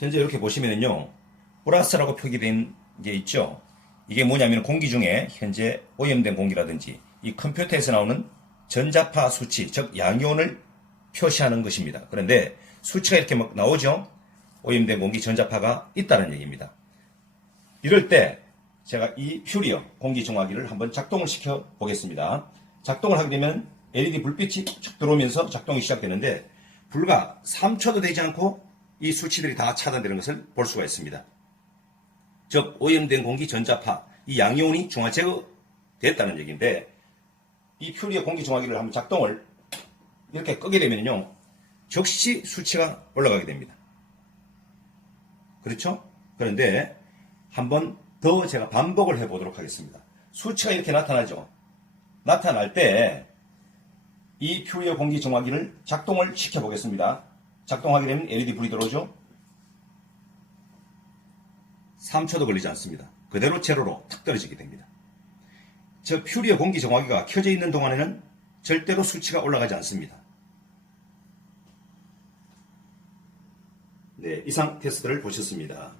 현재 이렇게 보시면은요, 플러스라고 표기된 게 있죠. 이게 뭐냐면 공기 중에 현재 오염된 공기라든지 이 컴퓨터에서 나오는 전자파 수치, 즉 양이온을 표시하는 것입니다. 그런데 수치가 이렇게 막 나오죠. 오염된 공기 전자파가 있다는 얘기입니다. 이럴 때 제가 이 퓨리어 공기 정화기를 한번 작동을 시켜 보겠습니다. 작동을 하게 되면 LED 불빛이 쭉 들어오면서 작동이 시작되는데 불과 3초도 되지 않고 이 수치들이 다 차단되는 것을 볼 수가 있습니다. 즉 오염된 공기 전자파 이 양이온이 중화 제거됐다는 얘기인데 이 퓨리어 공기 정화기를 한번 작동을 이렇게 끄게 되면요 즉시 수치가 올라가게 됩니다. 그렇죠? 그런데 한번 더 제가 반복을 해보도록 하겠습니다. 수치가 이렇게 나타나죠. 나타날 때 이 퓨리어 공기 정화기를 작동을 시켜보겠습니다. 작동하게 되면 LED 불이 들어오죠. 3초도 걸리지 않습니다. 그대로 제로로 탁 떨어지게 됩니다. 저 퓨리어 공기 정화기가 켜져 있는 동안에는 절대로 수치가 올라가지 않습니다. 네, 이상 테스트를 보셨습니다.